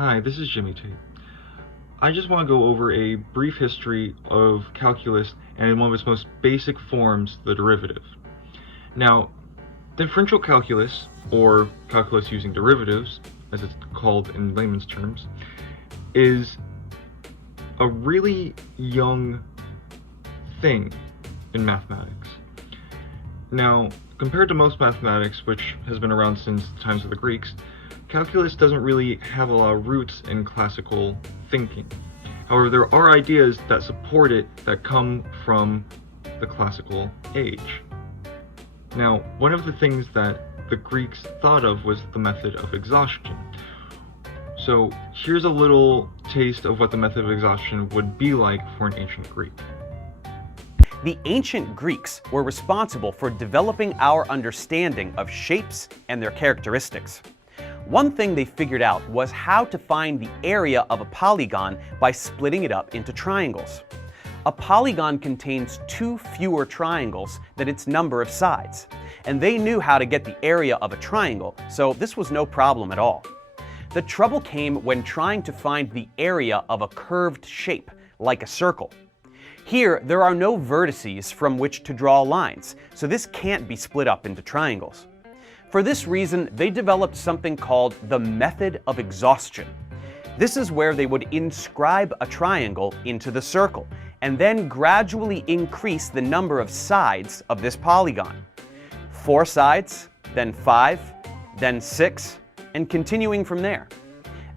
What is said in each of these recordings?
Hi, this is Jimmy Tate. I just want to go over a brief history of calculus and in one of its most basic forms, the derivative. Now, differential calculus, or calculus using derivatives, as it's called in layman's terms, is a really young thing in mathematics. Now, compared to most mathematics, which has been around since the times of the Greeks, calculus doesn't really have a lot of roots in classical thinking. However, there are ideas that support it that come from the classical age. Now, one of the things that the Greeks thought of was the method of exhaustion. So here's a little taste of what the method of exhaustion would be like for an ancient Greek. The ancient Greeks were responsible for developing our understanding of shapes and their characteristics. One thing they figured out was how to find the area of a polygon by splitting it up into triangles. A polygon contains 2 fewer triangles than its number of sides, and they knew how to get the area of a triangle, so this was no problem at all. The trouble came when trying to find the area of a curved shape, like a circle. Here, there are no vertices from which to draw lines, so this can't be split up into triangles. For this reason, they developed something called the method of exhaustion. This is where they would inscribe a triangle into the circle, and then gradually increase the number of sides of this polygon. 4 sides, then 5, then 6, and continuing from there.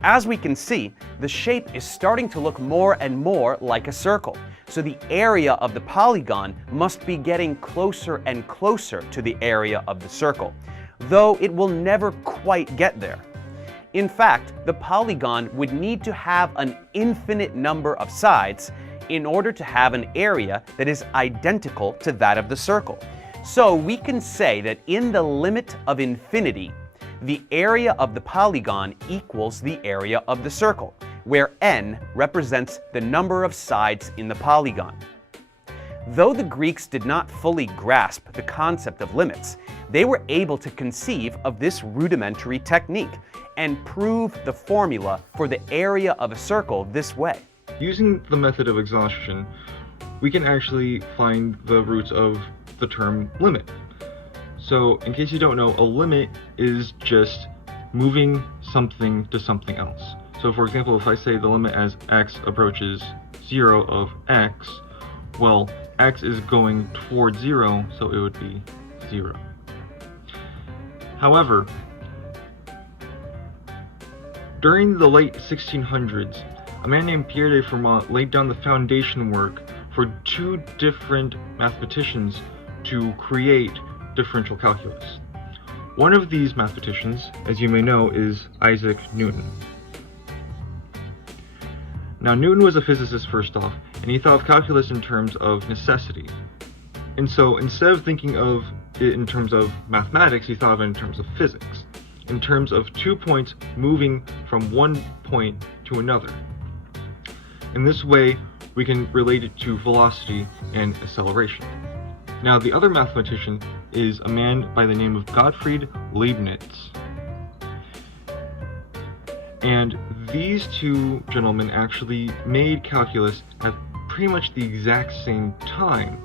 As we can see, the shape is starting to look more and more like a circle, so the area of the polygon must be getting closer and closer to the area of the circle, though it will never quite get there. In fact, the polygon would need to have an infinite number of sides in order to have an area that is identical to that of the circle. So we can say that in the limit of infinity, the area of the polygon equals the area of the circle, where n represents the number of sides in the polygon. Though the Greeks did not fully grasp the concept of limits, they were able to conceive of this rudimentary technique and prove the formula for the area of a circle this way. Using the method of exhaustion, we can actually find the roots of the term limit. So, in case you don't know, a limit is just moving something to something else. So, for example, if I say the limit as x approaches 0 of x, well, x is going towards 0, so it would be 0. However, during the late 1600s, a man named Pierre de Fermat laid down the foundation work for 2 different mathematicians to create differential calculus. One of these mathematicians, as you may know, is Isaac Newton. Now, Newton was a physicist first off, and he thought of calculus in terms of necessity. And so, instead of thinking of it in terms of mathematics, he thought of it in terms of physics, in terms of 2 points moving from one point to another. In this way, we can relate it to velocity and acceleration. Now, the other mathematician is a man by the name of Gottfried Leibniz. And these 2 gentlemen actually made calculus at pretty much the exact same time.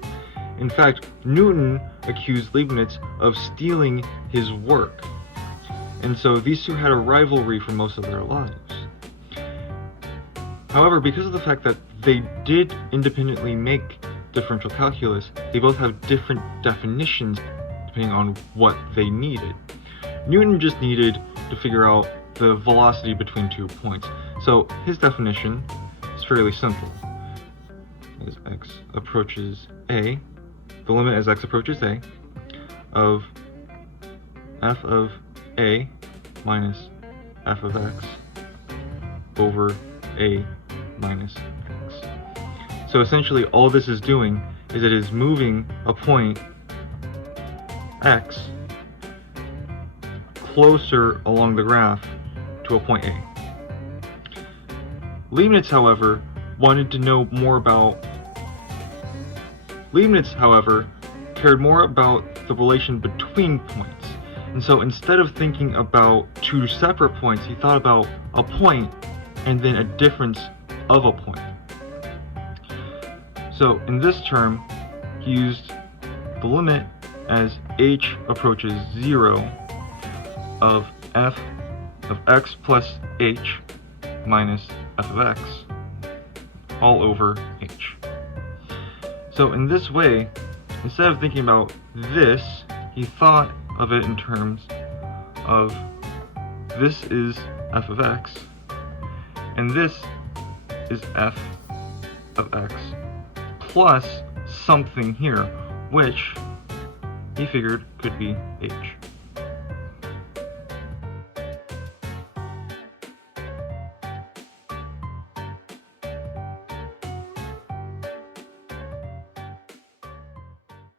In fact, Newton accused Leibniz of stealing his work. And so these 2 had a rivalry for most of their lives. However, because of the fact that they did independently make differential calculus, they both have different definitions depending on what they needed. Newton just needed to figure out the velocity between 2 points. So his definition is fairly simple. As x approaches a, the limit as x approaches a, of f of a minus f of x over a minus x. So essentially all this is doing is it is moving a point x closer along the graph to a point A. Leibniz, however, cared more about the relation between points. And so instead of thinking about 2 separate points, he thought about a point and then a difference of a point. So in this term, he used the limit as h approaches 0 of f of x plus h minus f of x all over h. So in this way, instead of thinking about this, he thought of it in terms of this is f of x, and this is f of x plus something here, which he figured could be h.